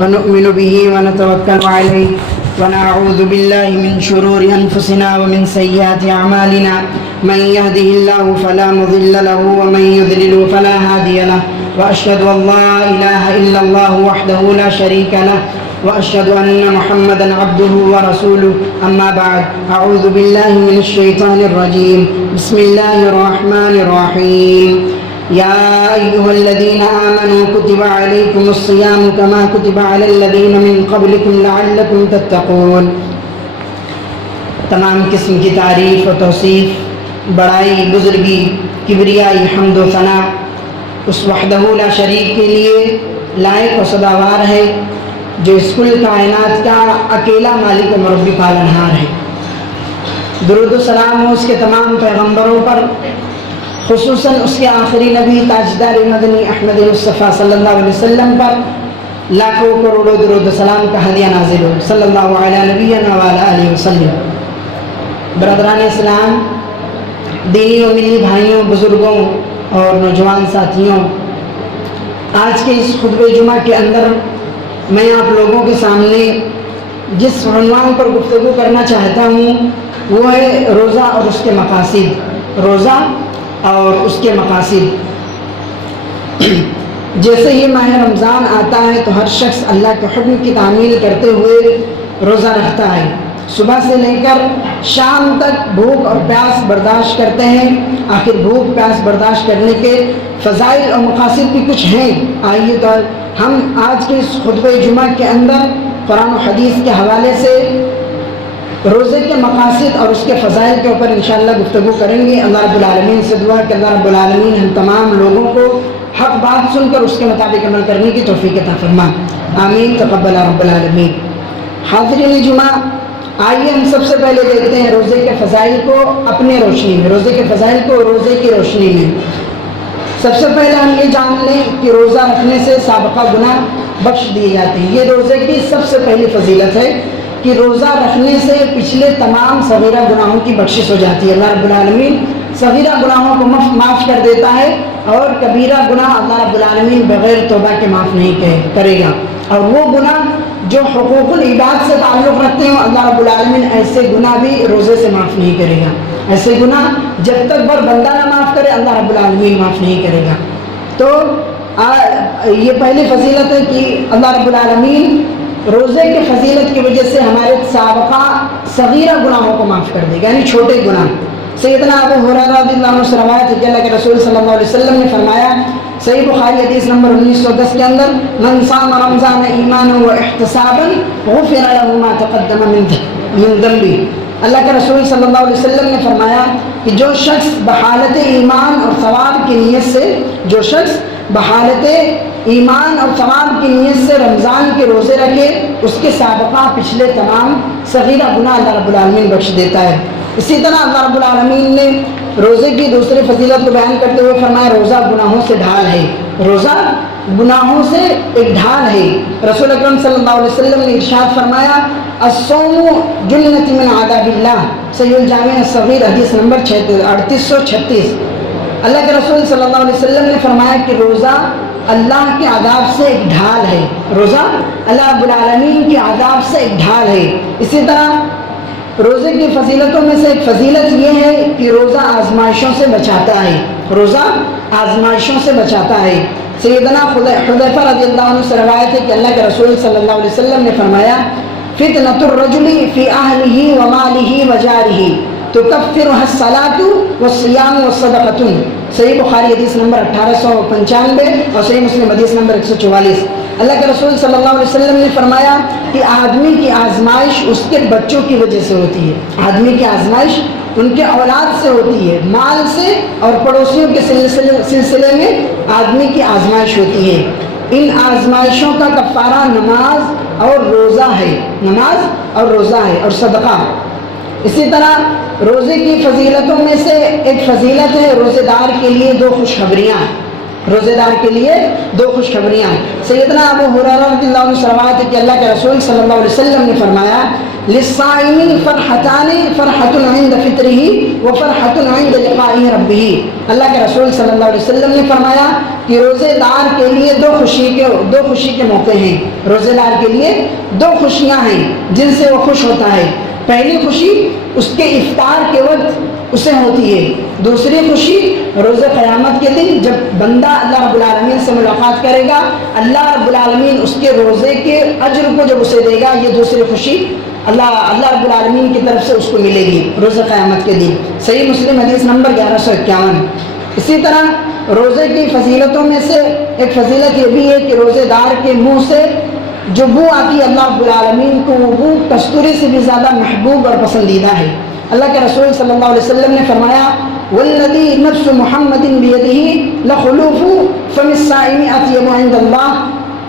ونؤمن به ونتوكل عليه ونعوذ بالله من شرور أنفسنا ومن سيئات أعمالنا من يهده الله فلا مضل له ومن يضلل فلا هادي له وأشهد أن لا إله إلا الله وحده لا شريك له وأشهد أن محمدا عبده ورسوله أما بعد أعوذ بالله من الشيطان الرجيم بسم الله الرحمن الرحيم يا أيها الذين آمنوا كتب عليكم الصيام كما كتب على الذين من قبلكم لعلكم تتقون۔ تمام قسم کی تعریف و توصیف، بڑائی، بزرگی، کبریائی، حمد و ثنا اس وحدہ لا شریک کے لیے لائق و سزاوار ہے جو اس کل کائنات کا اکیلا مالک و مربی پالنہار ہے۔ درود و سلام ہو اس کے تمام پیغمبروں پر، خصوصاً اس کے آخری نبی تاجدار مدنی احمد مصطفیٰ صلی اللہ علیہ وسلم پر لاکھوں کروڑوں درود و سلام کا ہدیہ نازل ہو صلی اللہ علیہ نبی علیہ وسلم۔ برادران اسلام، دینی و ملی بھائیوں، بزرگوں اور نوجوان ساتھیوں، آج کے اس خطبہ جمعہ کے اندر میں آپ لوگوں کے سامنے جس عنوان پر گفتگو کرنا چاہتا ہوں وہ ہے روزہ اور اس کے مقاصد۔ روزہ اور اس کے مقاصد۔ جیسے ہی ماہ رمضان آتا ہے تو ہر شخص اللہ کے حکم کی تعمیل کرتے ہوئے روزہ رکھتا ہے، صبح سے لے کر شام تک بھوک اور پیاس برداشت کرتے ہیں۔ آخر بھوک پیاس برداشت کرنے کے فضائل اور مقاصد بھی کچھ ہیں۔ آئیے تو ہم آج کے اس خطبہ جمعہ کے اندر قرآن و حدیث کے حوالے سے روزے کے مقاصد اور اس کے فضائل کے اوپر انشاءاللہ گفتگو کریں گے۔ اللہ رب العالمین سے دعا کہ اللہ رب العالمین ہم تمام لوگوں کو حق بات سن کر اس کے مطابق عمل کرنے کی توفیق عطا فرما، آمین تقبل رب العالمین۔ حاضرین جمعہ، آئیے ہم سب سے پہلے دیکھتے ہیں روزے کے فضائل کو اپنے روشنی میں، روزے کے فضائل کو روزے کی روشنی میں۔ سب سے پہلے ہم یہ جان لیں کہ روزہ رکھنے سے سابقہ گناہ بخش دیے جاتے ہیں۔ یہ روزے کی سب سے پہلی فضیلت ہے کہ روزہ رکھنے سے پچھلے تمام صغیرہ گناہوں کی بخشش ہو جاتی ہے۔ اللہ رب العالمین صغیرہ گناہوں کو معاف کر دیتا ہے اور کبیرہ گناہ اللہ رب العالمین بغیر توبہ کے معاف نہیں کرے گا۔ اور وہ گناہ جو حقوق العباد سے تعلق رکھتے ہیں اللہ رب العالمین ایسے گناہ بھی روزے سے معاف نہیں کرے گا۔ ایسے گناہ جب تک بندہ نہ معاف کرے اللہ رب العالمین معاف نہیں کرے گا۔ تو یہ پہلی فضیلت ہے کہ اللہ رب العالمین روزے کے فضیلت کی وجہ سے ہمارے سابقہ صغیرہ گناہوں کو معاف کر دے گا، یعنی چھوٹے گناہ۔ سیدنا ابو ہریرہ رضی اللہ عنہ سے روایت ہے کہ اللہ کے رسول صلی اللہ علیہ وسلم نے فرمایا، صحیح بخاری حدیث نمبر 1910 کے اندر، من صام رمضان ایمانا و احتسابا غفر له ما تقدم من ذنبه۔ اللہ کے رسول صلی اللہ علیہ وسلم نے فرمایا کہ جو شخص بحالت ایمان اور ثواب کی نیت سے ایمان اور ثواب کی نیت سے رمضان کے روزے رکھے، اس کے سابقہ پچھلے تمام صغیرہ گناہ اللہ رب العالمین بخش دیتا ہے۔ اسی طرح اللہ رب العالمین نے روزے کی دوسری فضیلت کو بیان کرتے ہوئے فرمایا، روزہ گناہوں سے ڈھال ہے۔ روزہ گناہوں سے ایک ڈھال ہے۔ رسول اکرم صلی اللہ علیہ وسلم نے ارشاد فرمایا، الصوم جنۃ من عذاب اللہ، صحیح الجامع الصغیر حدیث نمبر 3836۔ اللہ کے رسول صلی اللہ علیہ وسلم نے فرمایا کہ روزہ اللہ کے عذاب سے ایک ڈھال ہے۔ روزہ اللہ رب العالمین کے عذاب سے ایک ڈھال ہے۔ اسی طرح روزے کی فضیلتوں میں سے ایک فضیلت یہ ہے کہ روزہ آزمائشوں سے بچاتا ہے۔ روزہ آزمائشوں سے بچاتا ہے۔ سیدنا حذیفہ رضی اللہ عنہ سے روایت ہے کہ اللہ کے رسول صلی اللہ علیہ وسلم نے فرمایا، فتنۃ الرجل فی اہلہ ومالہ وجارہ تکفرها الصلاۃ والصیام والصدقۃ، صحیح بخاری حدیث نمبر 1895 اور صحیح مسلم حدیث نمبر 144۔ اللہ کے رسول صلی اللہ علیہ وسلم نے فرمایا کہ آدمی کی آزمائش اس کے بچوں کی وجہ سے ہوتی ہے۔ آدمی کی آزمائش ان کے اولاد سے ہوتی ہے، مال سے اور پڑوسیوں کے سلسلے میں آدمی کی آزمائش ہوتی ہے۔ ان آزمائشوں کا کفارہ نماز اور روزہ ہے، نماز اور روزہ ہے اور صدقہ۔ اسی طرح روزے کی فضیلتوں میں سے ایک فضیلت ہے روزے دار کے لیے دو خوشخبریاں۔ روزے دار کے لیے دو خوشخبریاں۔ سیدنا ابو ہریرہ رضی اللہ عنہ سے روایت ہے کہ اللہ کے رسول صلی اللہ علیہ وسلم نے فرمایا للصائم فرحتان فرحۃ عند فطرہ وفرحۃ عند لقاء ربہ۔ اللہ کے رسول صلی اللہ علیہ وسلم نے فرمایا کہ روزے دار کے لیے دو خوشی کے موقع ہیں۔ روزے دار کے لیے دو خوشیاں ہیں جن سے وہ خوش ہوتا ہے۔ پہلی خوشی اس کے افطار کے وقت اسے ہوتی ہے، دوسری خوشی روز قیامت کے دن جب بندہ اللہ رب العالمین سے ملاقات کرے گا، اللہ رب العالمین اس کے روزے کے اجر کو جب اسے دے گا، یہ دوسری خوشی اللہ رب العالمین کی طرف سے اس کو ملے گی روز قیامت کے دن۔ صحیح مسلم حدیث نمبر 1151۔ اسی طرح روزے کی فضیلتوں میں سے ایک فضیلت یہ بھی ہے کہ روزے دار کے منہ سے جو بو آتی ہے اللہ رب العالمین کو، وہ بو کستوری سے بھی زیادہ محبوب اور پسندیدہ ہے۔ اللہ کے رسول صلی اللہ علیہ وسلم نے فرمایا والذی نفس محمد بیدہ لخلوف فم الصائم اطیب عند اللہ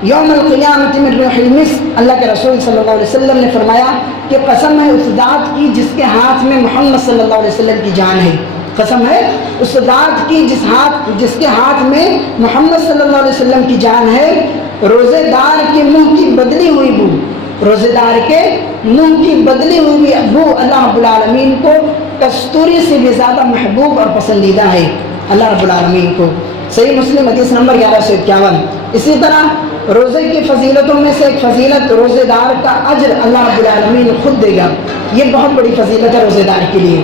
یوم القیامۃ من ریح المسک۔ اللہ کے رسول صلی اللہ علیہ وسلم نے فرمایا کہ قسم ہے اس ذات کی جس کے ہاتھ میں محمد صلی اللہ علیہ وسلم کی جان ہے، قسم ہے اس ذات کی جس کے ہاتھ میں محمد صلی اللہ علیہ وسلم کی جان ہے، روزے دار کے منہ کی بدلی ہوئی بو، روزے دار کے منہ کی بدلی ہوئی بو اللہ رب العالمین کو کستوری سے بھی زیادہ محبوب اور پسندیدہ ہے اللہ رب العالمین کو۔ صحیح مسلم حدیث نمبر 1151۔ اسی طرح روزے کی فضیلتوں میں سے ایک فضیلت روزے دار کا اجر اللہ رب العالمین خود دے گا، یہ بہت بڑی فضیلت ہے روزے دار کے لیے۔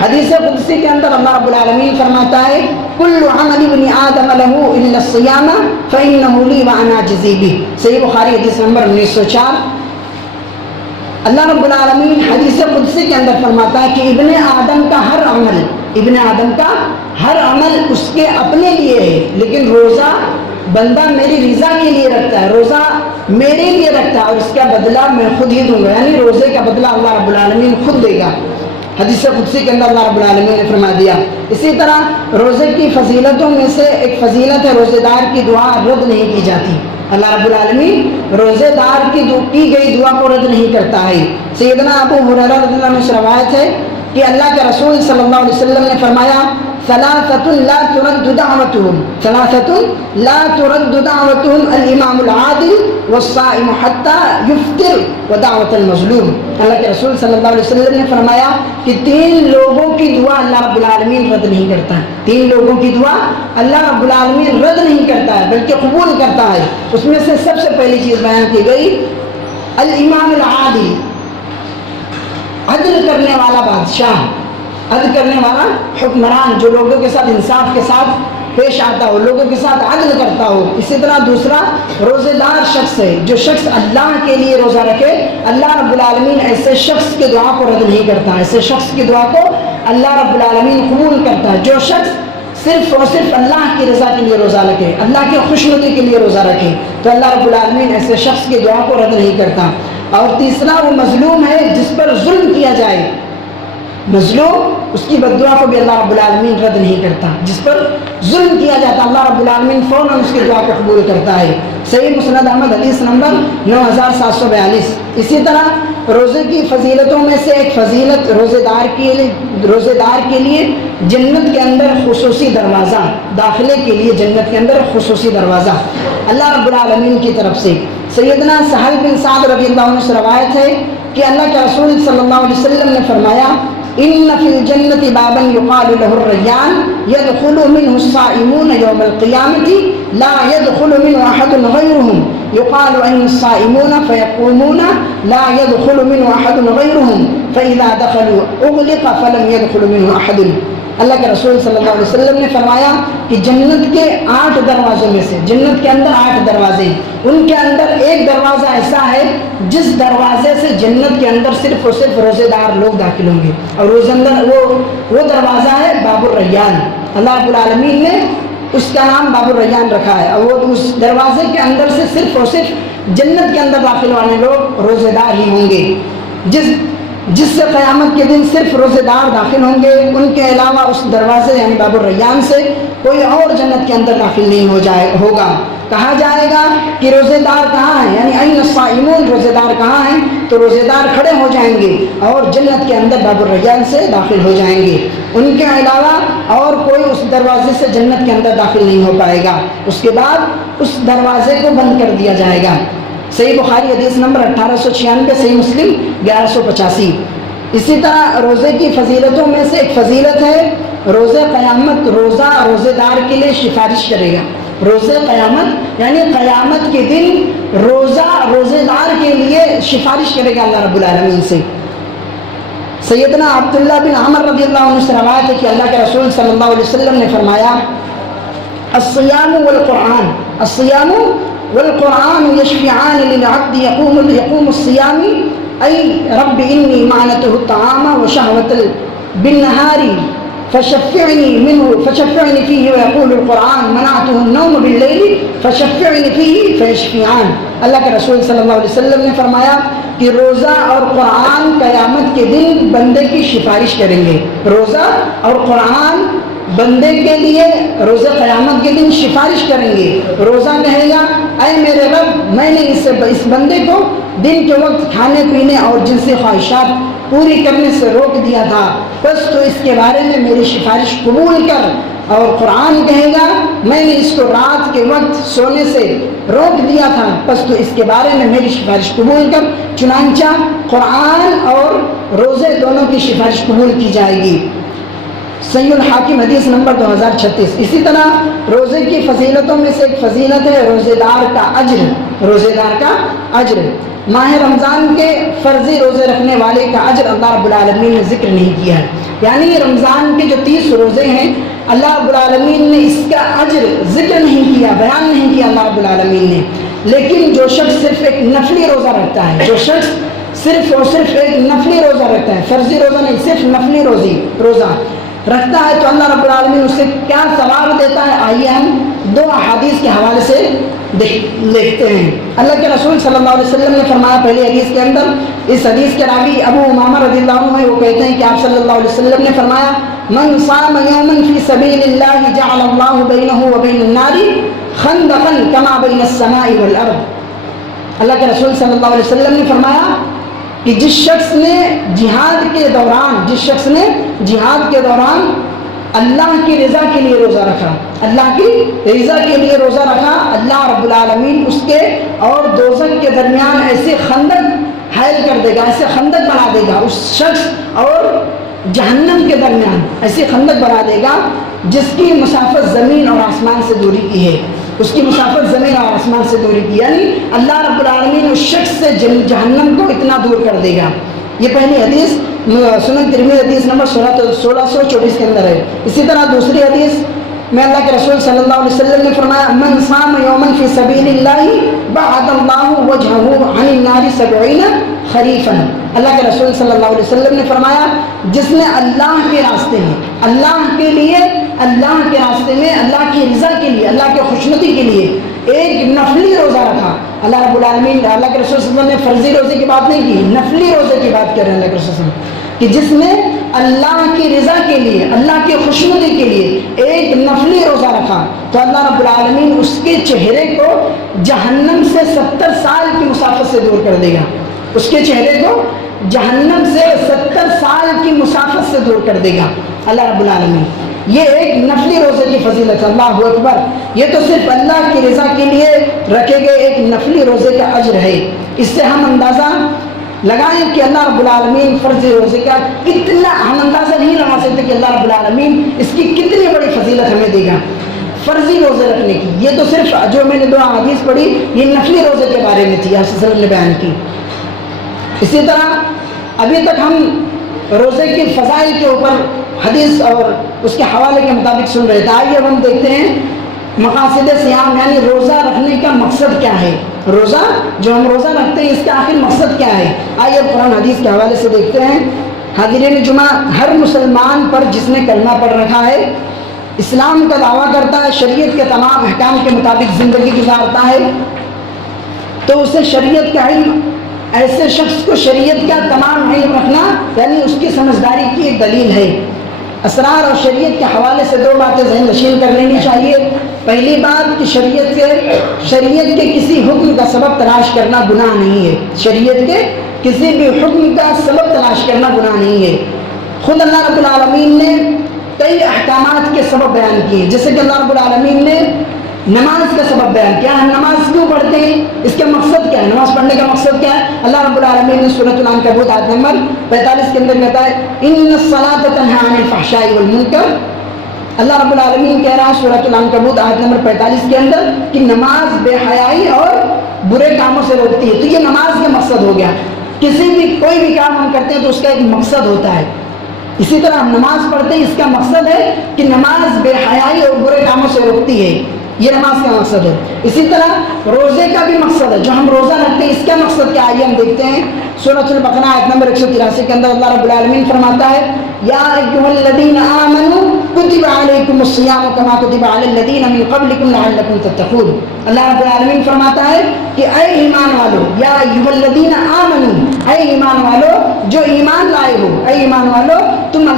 حدیث قدسی کے اندر اللہ رب العالمین فرماتا ہے کل عمل ابن آدم لہ الا الصیام فانہ لی وانا اجزی بہ۔ صحیح بخاری حدیث نمبر 1904۔ اللہ رب العالمین حدیث قدسی کے اندر فرماتا ہے کہ ابن آدم کا ہر عمل اس کے اپنے لیے ہے، لیکن روزہ بندہ میری رضا کے لیے رکھتا ہے، روزہ میرے لیے رکھتا ہے اور اس کا بدلہ میں خود ہی دوں گا، یعنی روزے کا بدلہ اللہ رب العالمین خود دے گا۔ حدیث قدسی کے اندر اللہ رب العالمین نے فرما دیا۔ اسی طرح روزے کی فضیلتوں میں سے ایک فضیلت ہے روزے دار کی دعا رد نہیں کی جاتی۔ اللہ رب العالمین روزے دار کی گئی دعا کو رد نہیں کرتا ہے۔ سیدنا ابو ہریرہ رضی اللہ عنہ سے روایت ہے کہ اللہ کے رسول صلی اللہ علیہ وسلم نے فرمایا ثلاثۃ لا ترد دعوتهم الامام العادل والصائم حتى يفطر ودعوت المظلوم۔ اللہ کے رسول صلی اللہ علیہ وسلم نے فرمایا کہ تین لوگوں کی دعا اللہ رب العالمین رد نہیں کرتا ہے، تین لوگوں کی دعا اللہ رب العالمین رد نہیں کرتا ہے بلکہ قبول کرتا ہے۔ اس میں سے سب سے پہلی چیز بیان کی گئی الامام العادل، عدل کرنے والا بادشاہ، عدل کرنے والا حکمران، جو لوگوں کے ساتھ انصاف کے ساتھ پیش آتا ہو، لوگوں کے ساتھ عدل کرتا ہو۔ اسی طرح دوسرا روزے دار شخص ہے، جو شخص اللہ کے لیے روزہ رکھے، اللہ رب العالمین ایسے شخص کی دعا کو رد نہیں کرتا، ایسے شخص کی دعا کو اللہ رب العالمین قبول کرتا ہے۔ جو شخص صرف اور صرف اللہ کی رضا کے لیے روزہ رکھے، اللہ کی خوشنودی کے لیے روزہ رکھے، تو اللہ رب العالمین ایسے شخص کی دعا کو رد نہیں کرتا۔ اور تیسرا وہ مظلوم ہے جس پر ظلم کیا جائے، مظلوم اس کی بد دعا کو بھی اللہ رب العالمین رد نہیں کرتا، جس پر ظلم کیا جاتا اللہ رب العالمین فوراً اس کی دعا کو قبول کرتا ہے۔ صحیح مسند احمد حدیث نمبر 9742۔ اسی طرح روزے کی فضیلتوں میں سے ایک فضیلت روزے دار کے لیے جنت کے اندر خصوصی دروازہ، داخلے کے لیے جنت کے اندر خصوصی دروازہ اللہ رب العالمین کی طرف سے۔ سیدنا سہل بن سعد رضی اللہ عنہ سے روایت ہے کہ اللہ کے رسول صلی اللہ علیہ وسلم نے فرمایا ان فی الجنت بابا یقال له الریان يدخل منه الصائمون یوم القیامۃ لا يدخل منه احد غیرهم يقال ان الصائمون فيقومون لا يدخل منه احد غیرهم فاذا دخلوا اغلق فلم يدخل منه احد۔ اللہ کے رسول صلی اللہ علیہ وسلم نے فرمایا کہ جنت کے 8 دروازوں میں سے، جنت کے اندر 8 دروازے، ان کے اندر ایک دروازہ ایسا ہے جس دروازے سے جنت کے اندر صرف اور صرف روزے دار لوگ داخل ہوں گے، اور وہ دروازہ ہے باب الریان۔ اللہ رب العالمین نے اس کا نام باب الریان رکھا ہے، اور وہ اس دروازے کے اندر سے صرف اور صرف جنت کے اندر داخل ہونے لوگ روزے دار ہی ہوں گے، جس سے قیامت کے دن صرف روزے دار داخل ہوں گے، ان کے علاوہ اس دروازے یعنی باب الریان سے کوئی اور جنت کے اندر داخل نہیں ہوگا۔ کہا جائے گا کہ روزے دار کہاں ہیں، یعنی این الصائمون، روزے دار کہاں ہیں، تو روزے دار کھڑے ہو جائیں گے اور جنت کے اندر باب الریان سے داخل ہو جائیں گے، ان کے علاوہ اور کوئی اس دروازے سے جنت کے اندر داخل نہیں ہو پائے گا، اس کے بعد اس دروازے کو بند کر دیا جائے گا۔ صحیح بخاری حدیث نمبر 1896، صحیح مسلم 1185۔ اسی طرح روزے کی فضیلتوں میں سے ایک فضیلت ہے روزے قیامت، روزہ روزے دار کے لیے سفارش کرے گا۔ روزے قیامت یعنی قیامت کے دن روزہ روزے دار کے لیے سفارش کرے گا اللہ رب العالمین سے۔ سیدنا عبداللہ بن عمر رضی اللہ عنہ سے روایت ہے کہ اللہ کے رسول صلی اللہ علیہ وسلم نے فرمایا الصیام والقرآن، الصیام والقرآن یشفعان للعبد یقوم الصیام ای رب انی معنته الطعام وشہوة بالنہار فشفعني فيه ويقول القرآن منعته النوم بالليل فشفعني فيه فيشفعان۔ اللہ کے رسول صلی اللہ علیہ وسلم نے فرمایا کہ روزہ اور قرآن قیامت کے دن بندے کی سفارش کریں گے۔ روزہ اور قرآن بندے کے لیے روزہ قیامت کے دن سفارش کریں گے۔ روزہ کہے گا اے میرے رب، میں نے اس بندے کو دن کے وقت کھانے پینے اور جنسی خواہشات پوری کرنے سے روک دیا تھا، بس تو اس کے بارے میں میری سفارش قبول کر۔ اور قرآن کہے گا میں نے اس کو رات کے وقت سونے سے روک دیا تھا، بس تو اس کے بارے میں میری سفارش قبول کر۔ چنانچہ قرآن اور روزے دونوں کی سفارش قبول کی جائے گی۔ صحیح الحاکم حدیث نمبر 2036۔ اسی طرح روزے کی فضیلتوں میں سے ایک فضیلت ہے روزے دار کا اجر، روزے دار کا اجر۔ ماہ رمضان کے فرضی روزے رکھنے والے کا اجر اللہ رب العالمین نے ذکر نہیں کیا ہے، یعنی رمضان کے جو 30 روزے ہیں اللہ رب العالمین نے اس کا اجر ذکر نہیں کیا، بیان نہیں کیا اللہ رب العالمین نے۔ لیکن جو شخص صرف ایک نفلی روزہ رکھتا ہے، جو شخص صرف اور صرف ایک نفلی روزہ رکھتا ہے، فرضی روزہ نہیں، صرف نفلی روزہ رکھتا ہے، تو اللہ رب العالمین اسے کیا ثواب دیتا ہے، آئیے ہم 2 احادیث کے حوالے سے دیکھتے ہیں۔ اللہ کے رسول صلی اللہ علیہ وسلم نے فرمایا پہلی حدیث کے اندر، اس حدیث کے راوی ابو امامہ رضی اللہ عنہ ہے، وہ کہتے ہیں کہ آپ صلی اللہ علیہ وسلم نے فرمایا من صام یوما فی سبیل اللہ جعل اللہ بینہ وبین النار خندقا کما بین السماء والارض۔ اللہ کے رسول صلی اللہ علیہ وسلم نے فرمایا کہ جس شخص نے جہاد کے دوران اللہ کی رضا کے لیے روزہ رکھا، اللہ کی رضا کے لیے روزہ رکھا، اللہ رب العالمین اس کے اور دوزخ کے درمیان ایسے خندق حائل کر دے گا، ایسے خندق بنا دے گا اس شخص اور جہنم کے درمیان، ایسی خندق بنا دے گا جس کی مسافت زمین اور آسمان سے دوری کی ہے، اس کی مسافت زمین اور آسمان سے دوری کی، یعنی اللہ رب العالمین اس شخص سے جہنم کو اتنا دور کر دے گا۔ یہ پہلی حدیث سنن ترمذی حدیث نمبر 1624 کے اندر ہے۔ اسی طرح دوسری حدیث میں اللہ کے رسول صلی اللہ علیہ وسلم نے فرمایا من صام یوما فی سبیل اللہ بعد اللہ وجہہ عن النار 70 خریفا۔ اللہ کے رسول صلی اللہ علیہ وسلم نے فرمایا جس نے اللہ کے راستے میں، اللہ کے لیے، اللہ کے راستے میں، اللہ کی رضا کے لیے، اللہ کے خوشنودی کے لیے ایک نفلی روزہ رکھا، اللہ رب العالمین، اللہ کے رسول صلی اللہ علیہ وسلم نے فرضی روزے کی بات نہیں کی، نفلی روزے کی بات کر رہے ہیں اللہ کے رسول صلی اللہ علیہ وسلم، کہ جس نے اللہ کی رضا کے لیے، اللہ کی خوشنودی کے لیے ایک نفلی روزہ رکھا تو اللہ رب العالمین اس کے چہرے کو جہنم سے 70 سال کی مسافت سے دور کر دے گا، اس کے چہرے کو جہنم سے 70 سال کی مسافت سے دور کر دے گا اللہ رب العالمین۔ یہ ایک نفلی روزے کی فضیلت، اللہ اکبر، یہ تو صرف اللہ کی رضا کے لیے رکھے گئے ایک نفلی روزے کا اجر ہے۔ اس سے ہم اندازہ لگائیں کہ اللہ رب العالمین فرضی روزے کا کتنا، ہم اندازہ نہیں لگا سکتے کہ اللہ رب العالمین اس کی کتنی بڑی فضیلت ہمیں دے گا فرضی روزے رکھنے کی۔ یہ تو صرف جو میں نے 2 حدیث پڑھی یہ نفلی روزے کے بارے میں تھی، آپ صلی اللہ علیہ وسلم نے بیان کی۔ اسی طرح ابھی تک ہم روزے کی فضائل کے اوپر حدیث اور اس کے حوالے کے مطابق سن رہے تھے، آئیے اب ہم دیکھتے ہیں مقاصد صیام، یعنی روزہ رکھنے کا مقصد کیا ہے، روزہ جو ہم روزہ رکھتے ہیں اس کا آخر مقصد کیا ہے، آئیے اب قرآن حدیث کے حوالے سے دیکھتے ہیں۔ حاضرین جمعہ، ہر مسلمان پر جس نے کلمہ پڑھ رکھا ہے، اسلام کا دعویٰ کرتا ہے، شریعت کے تمام احکام کے مطابق زندگی گزارتا ہے، تو اسے شریعت کا علم، ایسے شخص کو شریعت کا تمام علم رکھنا یعنی اس کی سمجھداری کی ایک دلیل ہے۔ اسرار اور شریعت کے حوالے سے 2 باتیں ذہن نشین کر لینی چاہیے۔ پہلی بات کہ شریعت کے کسی حکم کا سبب تلاش کرنا گناہ نہیں ہے. شریعت کے کسی بھی حکم کا سبب تلاش کرنا گناہ نہیں ہے. خود اللہ رب العالمین نے کئی احکامات کے سبب بیان کیے، جیسے کہ اللہ رب العالمین نے نماز کا سبب بیان کیا. ہم نماز کیوں پڑھتے ہیں، اس کا مقصد کیا ہے، نماز پڑھنے کا مقصد کیا ہے. اللہ رب العالمین نے سورۃ العنکبوت آیت نمبر 45 کے اندر کہتا ہے ان الصلاۃ تنہی عن الفحشاء والمنکر. اللہ رب العالمین کہہ رہا ہے سورۃ العنکبوت آیت نمبر 45 کے اندر کہ نماز بے حیائی اور برے کاموں سے روکتی ہے. تو یہ نماز کا مقصد ہو گیا. کسی بھی کوئی بھی کام ہم کرتے ہیں تو اس کا ایک مقصد ہوتا ہے. اسی طرح ہم نماز پڑھتے ہیں، اس کا مقصد ہے کہ نماز بے حیائی اور برے کاموں سے روکتی ہے، یہ نماز کا مقصد ہے. اسی طرح روزے کا بھی مقصد ہے، جو ہم روزہ رکھتے ہیں اس کا مقصد کیا ہے، ہم دیکھتے ہیں سورۃ البقرہ آیت نمبر 183 کے اندر اللہ رب العالمین فرماتا ہے یا ایھا الذین آمنوا کتب علیکم الصیام کما کتب علی الذین من قبلکم لعلکم تتقون. اللہ رب العالمین فرماتا ہے کہ اے ایمان والو، یا ایھا الذین آمنوا، اے ایمان والو جو ایمان لائے ہو، اے ایمان والو تم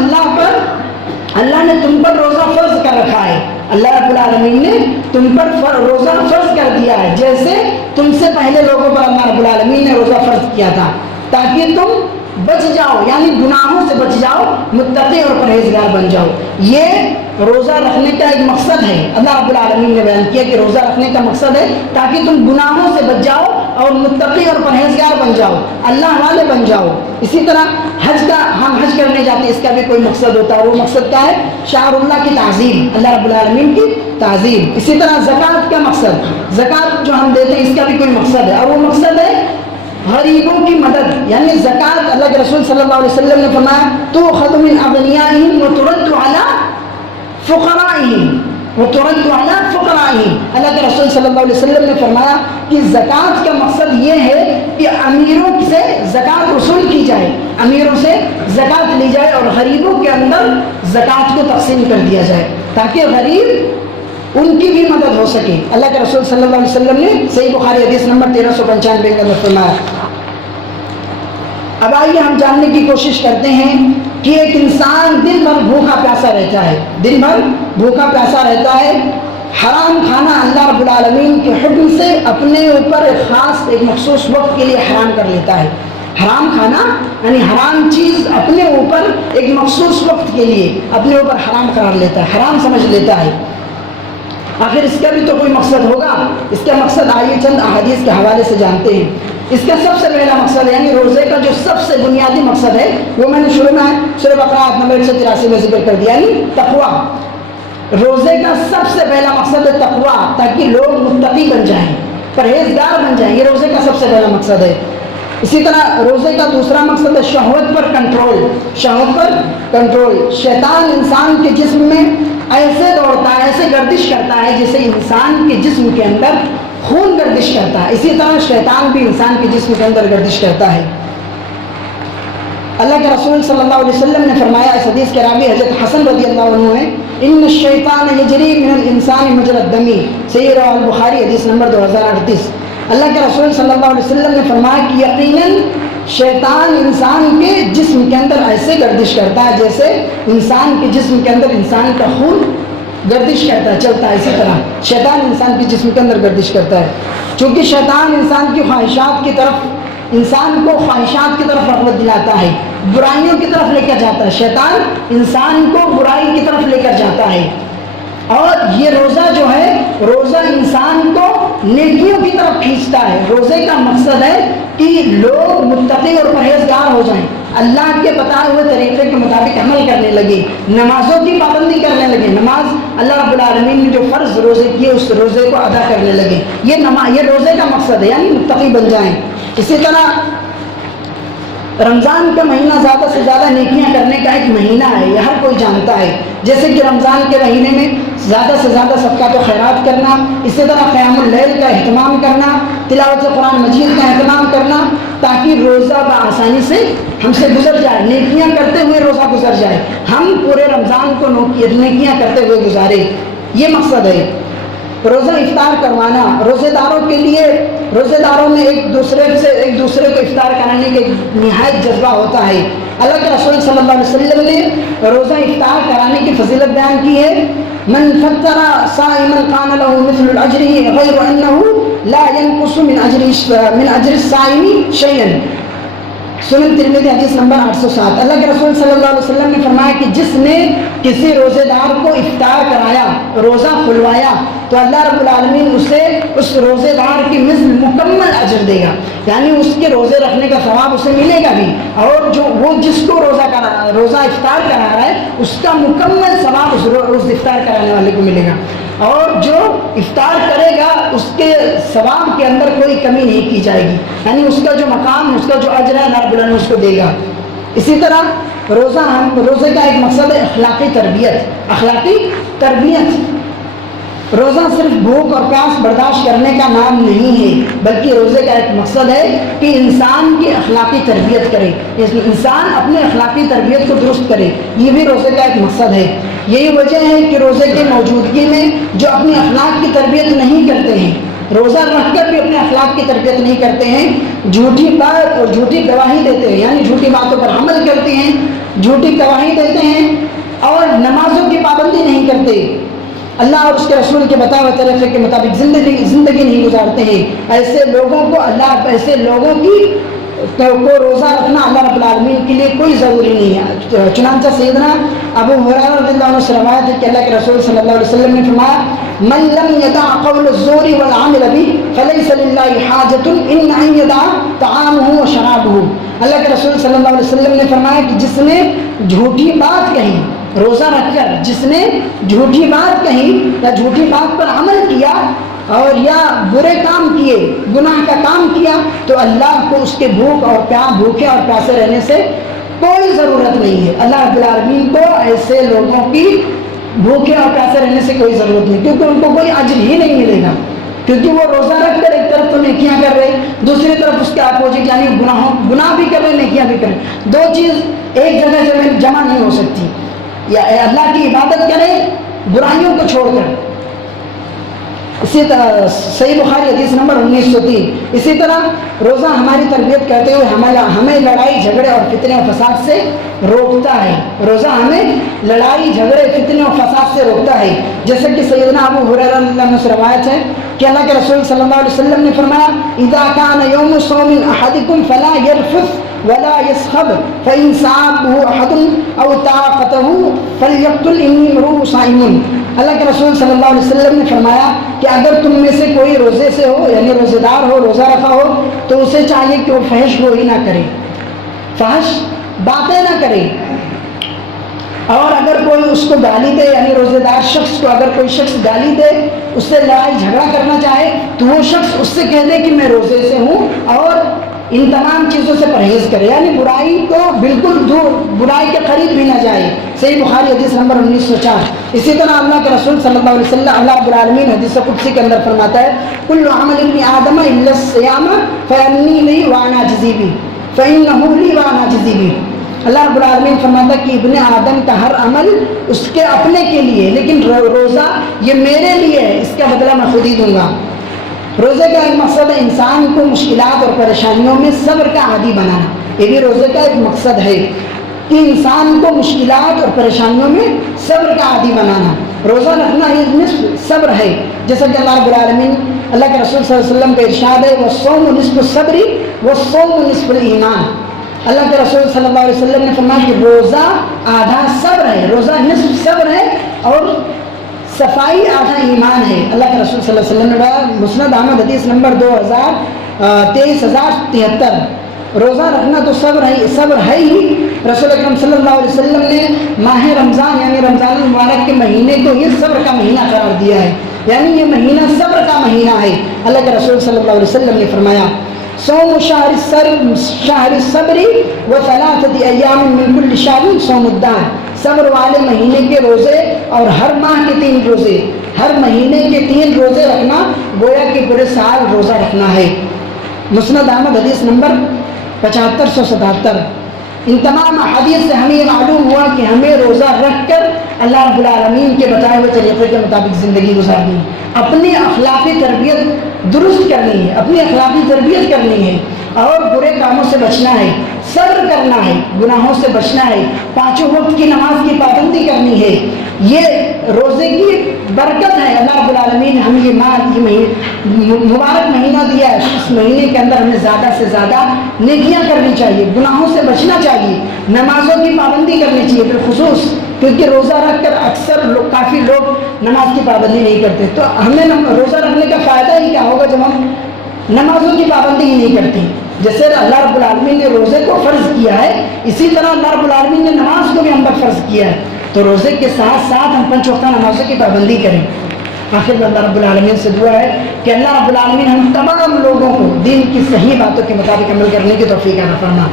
اللہ نے تم پر روزہ فرض کر رکھا ہے. اللہ رب العالمین نے تم پر روزہ فرض کر دیا ہے، جیسے تم سے پہلے لوگوں پر اللہ رب العالمین نے روزہ فرض کیا تھا، تاکہ تم بچ جاؤ، یعنی گناہوں سے بچ جاؤ، متقی اور پرہیزگار بن جاؤ. یہ روزہ رکھنے کا ایک مقصد ہے. اللہ رب العالمین نے بیان کیا کہ روزہ رکھنے کا مقصد ہے تاکہ تم گناہوں سے بچ جاؤ اور متقی اور پرہیزگار بن جاؤ، اللہ والے بن جاؤ. اسی طرح ہم حج کرنے جاتے ہیں، اس کا بھی کوئی مقصد ہوتا ہے. وہ مقصد کیا ہے، شعائر اللہ کی تعظیم، اللہ رب العالمین کی تعظیم. اسی طرح زکوٰۃ کا مقصد، زکوٰۃ جو ہم دیتے ہیں اس کا بھی کوئی مقصد ہے، اور وہ مقصد ہے غریبوں کی مدد. یعنی زکوٰۃ، اللہ کے رسول صلی اللہ علیہ وسلم نے فرمایا تؤخذ من اغنیائہم وترد علی فقرائہم وترد علی فقرائہم. اللہ کے رسول صلی اللہ علیہ وسلم نے فرمایا کہ زکوٰۃ کا مقصد یہ ہے کہ امیروں سے زکوٰۃ وصول کی جائے، امیروں سے زکوٰۃ لی جائے اور غریبوں کے اندر زکوٰۃ کو تقسیم کر دیا جائے تاکہ غریب ان کی بھی مدد ہو سکے. اللہ کے رسول صلی اللہ علیہ وسلم نے صحیح بخاری حدیث نمبر 1395 کے اندر فرمایا. اب آئیے ہم جاننے کی کوشش کرتے ہیں کہ ایک انسان دن بھر بھوکا پیاسا رہتا ہے، دن بھر بھوکا پیاسا رہتا ہے، حرام کھانا اللہ رب العالمین کے حکم سے اپنے اوپر ایک مخصوص وقت کے لیے حرام کر لیتا ہے. حرام کھانا یعنی حرام چیز اپنے اوپر ایک مخصوص وقت کے لیے اپنے اوپر حرام قرار لیتا ہے، حرام سمجھ لیتا ہے. آخر اس کا بھی تو کوئی مقصد ہوگا. اس کا مقصد آئیے چند احادیث کے حوالے سے جانتے ہیں. اس کا سب سے پہلا مقصد یعنی روزے کا جو سب سے بنیادی مقصد ہے وہ میں نے شروع میں سورہ بقرہ آیت نمبر 183 میں ذکر کر دیا، یعنی تقویٰ. روزے کا سب سے پہلا مقصد ہے تقویٰ، تاکہ لوگ متقی بن جائیں، پرہیزگار بن جائیں. یہ روزے کا سب سے پہلا مقصد ہے. اسی طرح روزے کا دوسرا مقصد ہے شہوت پر کنٹرول. شہوت پر کنٹرول. شیطان انسان کے جسم میں ایسے دوڑتا ہے، ایسے گردش کرتا ہے جیسے انسان کے جسم کے اندر خون گردش کرتا ہے، اسی طرح شیطان بھی انسان کے جسم کے اندر گردش کرتا ہے. اللہ کے رسول صلی اللہ علیہ وسلم نے فرمایا، اس حدیث کے راوی حضرت حسن رضی اللہ عنہ ہے، ان الشیطان یجری من الانسان مجرى الدم، صحیح رواه البخاری حدیث نمبر 2038. اللہ کے رسول صلی اللہ علیہ وسلم نے فرمایا کہ یقیناً شیطان انسان کے جسم کے اندر ایسے گردش کرتا ہے جیسے انسان کے جسم کے اندر انسان کا خون گردش کرتا ہے، چلتا ہے. اسی طرح شیطان انسان کے جسم کے اندر گردش کرتا ہے. چونکہ شیطان انسان کی خواہشات کی طرف، انسان کو خواہشات کی طرف رغبت دلاتا ہے، برائیوں کی طرف لے کر جاتا ہے. شیطان انسان کو برائی کی طرف لے کر جاتا ہے. اور یہ روزہ جو ہے، روزہ انسان کو نیکیوں کی طرف کھینچتا ہے. روزے کا مقصد ہے کہ لوگ متقی اور پرہیزگار ہو جائیں، اللہ کے بتائے ہوئے طریقے کے مطابق عمل کرنے لگے، نمازوں کی پابندی کرنے لگے. نماز اللہ رب العالمین نے جو فرض روزے کیے اس روزے کو ادا کرنے لگے. یہ روزے کا مقصد ہے، یعنی متقی بن جائیں. اسی طرح رمضان کا مہینہ زیادہ سے زیادہ نیکیاں کرنے کا ایک مہینہ ہے، یہ ہر کوئی جانتا ہے. جیسے کہ رمضان کے مہینے میں زیادہ سے زیادہ صدقات و خیرات کرنا، اسی طرح قیام اللیل کا اہتمام کرنا، تلاوت قرآن مجید کا اہتمام کرنا، تاکہ روزہ بآسانی سے ہم سے گزر جائے، نیکیاں کرتے ہوئے روزہ گزر جائے، ہم پورے رمضان کو نیکیاں کرتے ہوئے گزارے. یہ مقصد ہے. روزہ افطار کروانا، روزے داروں کے لیے، روزے داروں میں ایک دوسرے کو افطار کرانے کے نہایت جذبہ ہوتا ہے. اللہ کے رسول صلی اللہ علیہ وسلم نے روزہ افطار کرانے کی فضیلت بیان کی ہے من فطر صائما كان له مثل اجره غير انه لا ينقص من اجر الصائم شيئا. سنن ترمذی حدیث نمبر 807. اللہ کے رسول صلی اللہ علیہ وسلم نے فرمایا کہ جس نے کسی روزے دار کو افطار کرایا، روزہ کھلوایا، تو اللہ رب العالمین اسے اس روزے دار کی مثل مکمل اجر دے گا، یعنی اس کے روزے رکھنے کا ثواب اسے ملے گا بھی، اور جو وہ جس کو روزہ افطار کرا رہا ہے اس کا مکمل ثواب اس افطار کرانے والے کو ملے گا، اور جو افطار کرے گا اس کے ثواب کے اندر کوئی کمی نہیں کی جائے گی، یعنی اس کا جو مقام، اس کا جو اجر ہے اللہ رب العالمین اس کو دے گا. اسی طرح روزے کا ایک مقصد ہے اخلاقی تربیت. اخلاقی تربیت، روزہ صرف بھوک اور پیاس برداشت کرنے کا نام نہیں ہے، بلکہ روزے کا ایک مقصد ہے کہ انسان کی اخلاقی تربیت کرے، انسان اپنے اخلاقی تربیت کو درست کرے، یہ بھی روزے کا ایک مقصد ہے. یہی وجہ ہے کہ روزے کی موجودگی میں جو اپنی اخلاق کی تربیت نہیں کرتے ہیں، روزہ رکھ کر بھی اپنے اخلاق کی تربیت نہیں کرتے ہیں، جھوٹی بات اور جھوٹی گواہی دیتے ہیں، یعنی جھوٹی باتوں پر عمل کرتے ہیں، جھوٹی گواہی دیتے ہیں، اور نمازوں کی پابندی نہیں کرتے، اللہ اور اس کے رسول کے بتائے ہوئے طریقے کے مطابق زندگی نہیں گزارتے ہیں. ایسے لوگوں کی کو روزہ رکھنا اللہ رب العالمین کے لیے کوئی ضروری نہیں ہے. چنانچہ سیدنا ابو ہریرہ رضی اللہ عنہ سے روایت ہے کہ اللہ کے رسول صلی اللہ علیہ وسلم نے فرمایا: من لم يدع قول الزور والعمل به فليس لله حاجة ان ان يدع طعامه وشرابه. اللہ کے رسول صلی اللہ علیہ وسلم نے فرمایا کہ جس نے جھوٹی بات کہی روزہ رکھ کر، جس نے جھوٹی بات کہی یا جھوٹی بات پر عمل کیا اور یا برے کام کیے، گناہ کا کام کیا، تو اللہ کو اس کے بھوکے اور پیاسے رہنے سے کوئی ضرورت نہیں ہے. اللہ رب العالمین کو ایسے لوگوں کی بھوکے اور پیاسے رہنے سے کوئی ضرورت نہیں، کیونکہ ان کو کوئی اجر ہی نہیں ملے گا، کیونکہ وہ روزہ رکھ کر ایک طرف تو نیکیاں کر رہے، دوسری طرف اس کے اپوزٹ یعنی گناہ بھی کر رہے، نیکیاں بھی کر رہے. دو چیز ایک جگہ سے جمع نہیں ہو سکتی. یا اللہ کی عبادت کریں برائیوں کو چھوڑ کر. اسی طرح صحیح بخاری حدیث نمبر 1903. اسی طرح روزہ ہماری تربیت کرتے ہوئے ہمیں لڑائی جھگڑے اور فتنے و فساد سے روکتا ہے. روزہ ہمیں لڑائی جھگڑے فتنے و فساد سے روکتا ہے، جیسے کہ سیدنا ابو ہریرہ رضی اللہ عنہ سے روایت ہے کہ اللہ کے رسول صلی اللہ علیہ وسلم نے فرمایا: اذا كان يوم صوم احدكم فلا يرفث ولا يسخب فإن صابه أحد أو طاقته فليقتل إني امرؤ صائم. اللہ کے رسول صلی اللہ علیہ وسلم نے فرمایا کہ اگر تم میں سے کوئی روزے سے ہو، یعنی روزے دار ہو، روزہ رکھا ہو، تو اسے چاہیے کہ وہ فحش گوئی نہ کرے، فحش باتیں نہ کرے، اور اگر کوئی اس کو گالی دے، یعنی روزے دار شخص کو اگر کوئی شخص گالی دے، اس سے لڑائی جھگڑا کرنا چاہے، تو وہ شخص اس سے کہہ دے کہ میں روزے سے ہوں، اور ان تمام چیزوں سے پرہیز کرے، یعنی برائی کو بالکل دور، برائی کے قریب بھی نہ جائے. صحیح بخاری حدیث نمبر 1904. اسی طرح اللہ کے رسول صلی اللہ علیہ وسلم اللہ رب العالمین حدیث قدسی کے اندر فرماتا ہے: کل عمل ابن آدم الا الصیام فانی لی وانا اجزی بہ فانہ لی وانا اجزی بہ. اللہ رب العالمین فرماتا ہے کہ ابن آدم کا ہر عمل اس کے اپنے کے لیے، لیکن روزہ یہ میرے لیے ہے، اس کا بدلہ میں خود ہی دوں گا. روزے کا ایک مقصد ہے انسان کو مشکلات اور پریشانیوں میں صبر کا عادی بنانا. یہ بھی روزے کا ایک مقصد ہے کہ انسان کو مشکلات اور پریشانیوں میں صبر کا عادی بنانا. روزہ رکھنا یہ نصف صبر ہے، جیسا کہ اللہ رب العالمین، اللہ کے رسول صلی اللہ علیہ وسلم کا ارشاد ہے: وَالصَّوْمُ نِصْفُ الصَّبْرِ وَالصَّوْمُ نِصْفُ الْإِيمَانِ. اللہ کے رسول صلی اللہ علیہ وسلم نے فرمایا کہ روزہ آدھا صبر ہے، روزہ نصف صبر ہے، اور صفائی آدھا ایمان ہے. اللہ کے رسول صلی اللہ علیہ وسلم نے کہا، مسند احمد حدیث نمبر 23,073. روزہ رکھنا تو صبر ہے ہی. رسول اکرم صلی اللہ علیہ وسلم نے ماہ رمضان یعنی رمضان المبارک کے مہینے کو یہ صبر کا مہینہ قرار دیا ہے، یعنی یہ مہینہ صبر کا مہینہ ہے. اللہ کے رسول صلی اللہ علیہ وسلم نے فرمایا: صوم شہر الصبر وثلاثة ایام من کل شہر صوم الدہر. صبر والے مہینے کے روزے اور ہر ماہ کے 3 روزے، ہر مہینے کے 3 روزے رکھنا گویا کہ پورے سال روزہ رکھنا ہے. مسند احمد حدیث نمبر 7577. ان تمام حدیث سے ہمیں یہ معلوم ہوا کہ ہمیں روزہ رکھ کر اللہ رب العالمین کے بتائے ہوئے طریقے کے مطابق زندگی گزارنی ہے، اپنی اخلاقی تربیت درست کرنی ہے، اپنی اخلاقی تربیت کرنی ہے، اور برے کاموں سے بچنا ہے، صبر کرنا ہے، گناہوں سے بچنا ہے، 5 وقت کی نماز کی پابندی کرنی ہے. یہ روزے کی برکت ہے. اللہ رب العالمین نے ہمیں یہ مبارک مہینہ دیا ہے. اس مہینے کے اندر ہمیں زیادہ سے زیادہ نیکیاں کرنی چاہیے, گناہوں سے بچنا چاہیے, نمازوں کی پابندی کرنی چاہیے بالخصوص, کیونکہ روزہ رکھ کر اکثر کافی لوگ نماز کی پابندی نہیں کرتے. تو ہمیں روزہ رکھنے کا فائدہ ہی کیا ہوگا جب ہم نمازوں کی پابندی ہی نہیں کرتے. جیسے اللہ رب العالمین نے روزے کو فرض کیا ہے, اسی طرح اللہ رب العالمین نے نماز کو بھی ہم پر فرض کیا ہے. تو روزے کے ساتھ ساتھ ہم 5 وقتہ نمازوں کی پابندی کریں. آخر میں اللہ رب العالمین سے دعا ہے کہ اللہ رب العالمین ہم تمام لوگوں کو دین کی صحیح باتوں کے مطابق عمل کرنے کی توفیق عطا فرما.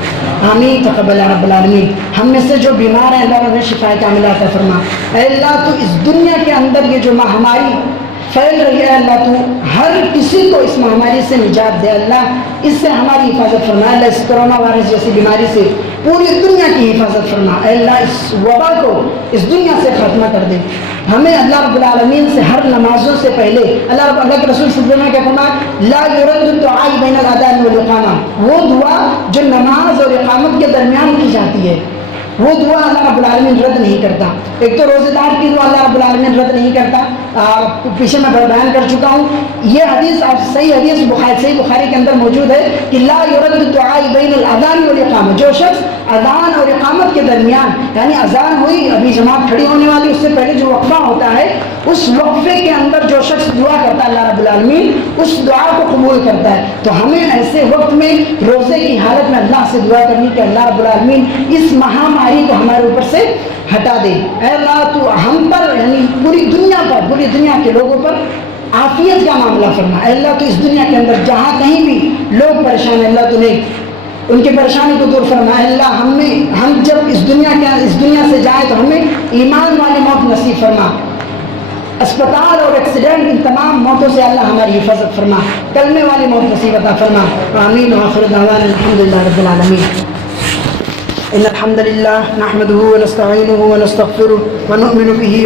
آمین تقبل یا رب العالمین. ہم میں سے جو بیمار ہیں اللہ انہیں شفا کاملہ عطا فرما. اے اللہ تو اس دنیا کے اندر یہ جو مہاماری پھیل رہی ہے, اللہ تو ہر کسی کو اس مہاماری سے نجات دے. اللہ اس سے ہماری حفاظت فرما. اللہ اس کرونا وائرس جیسی بیماری سے پوری دنیا کی حفاظت فرما. اے اللہ اس وبا کو اس دنیا سے خاتمہ کر دے. ہمیں اللہ رب العالمین سے ہر نمازوں سے پہلے اللہ کے رسول صلی اللہ علیہ وسلم کے فرمان لا يرد الدعاء بین الاذان والاقامہ, وہ دعا جو نماز اور اقامت کے درمیان کی جاتی ہے وہ دعا اللہ رب العالمین رد نہیں کرتا. ایک تو روزے دار کی دعا اللہ رب العالمین رد نہیں کرتا. پیچھے میں بیان کر چکا ہوں, یہ حدیث صحیح حدیث صحیح بخاری کے اندر موجود ہے کہ لا يرد الدعاء بین الاذان والاقامہ, جو شخص اذان اور اقامت کے درمیان, یعنی اذان ہوئی ابھی جماعت کھڑی ہونے والی, اس سے پہلے جو وقفہ ہوتا ہے اس وقفے کے اندر جو شخص دعا کرتا ہے اللہ رب العالمین اس دعا کو قبول کرتا ہے. تو ہمیں ایسے وقت میں روزے کی حالت میں اللہ سے دعا کرنی کہ اللہ رب العالمین اس مہاماری کو ہمارے اوپر سے ہٹا دے. اے اللہ تو ہم پر یعنی پوری دنیا کے لوگوں پر عافیت کا معاملہ فرما. اے اللہ تو اس دنیا کے اندر جہاں کہیں بھی لوگ پریشان ہیں اللہ تو نے ان کی پریشانی کو دور فرما. اے اللہ ہم جب اس دنیا سے جائیں تو ہمیں ایمان والی موت نصیب فرما. اسپتال اور ایکسیڈنٹ ان تمام موتوں سے اللہ ہماری حفاظت فرما. کلمے والی موت نصیب عطا فرما. آمین. وآخر دعوانا الحمدللہ رب العالمین. ان الحمد للہ نحمده ونستعینه ونستغفره ونؤمن به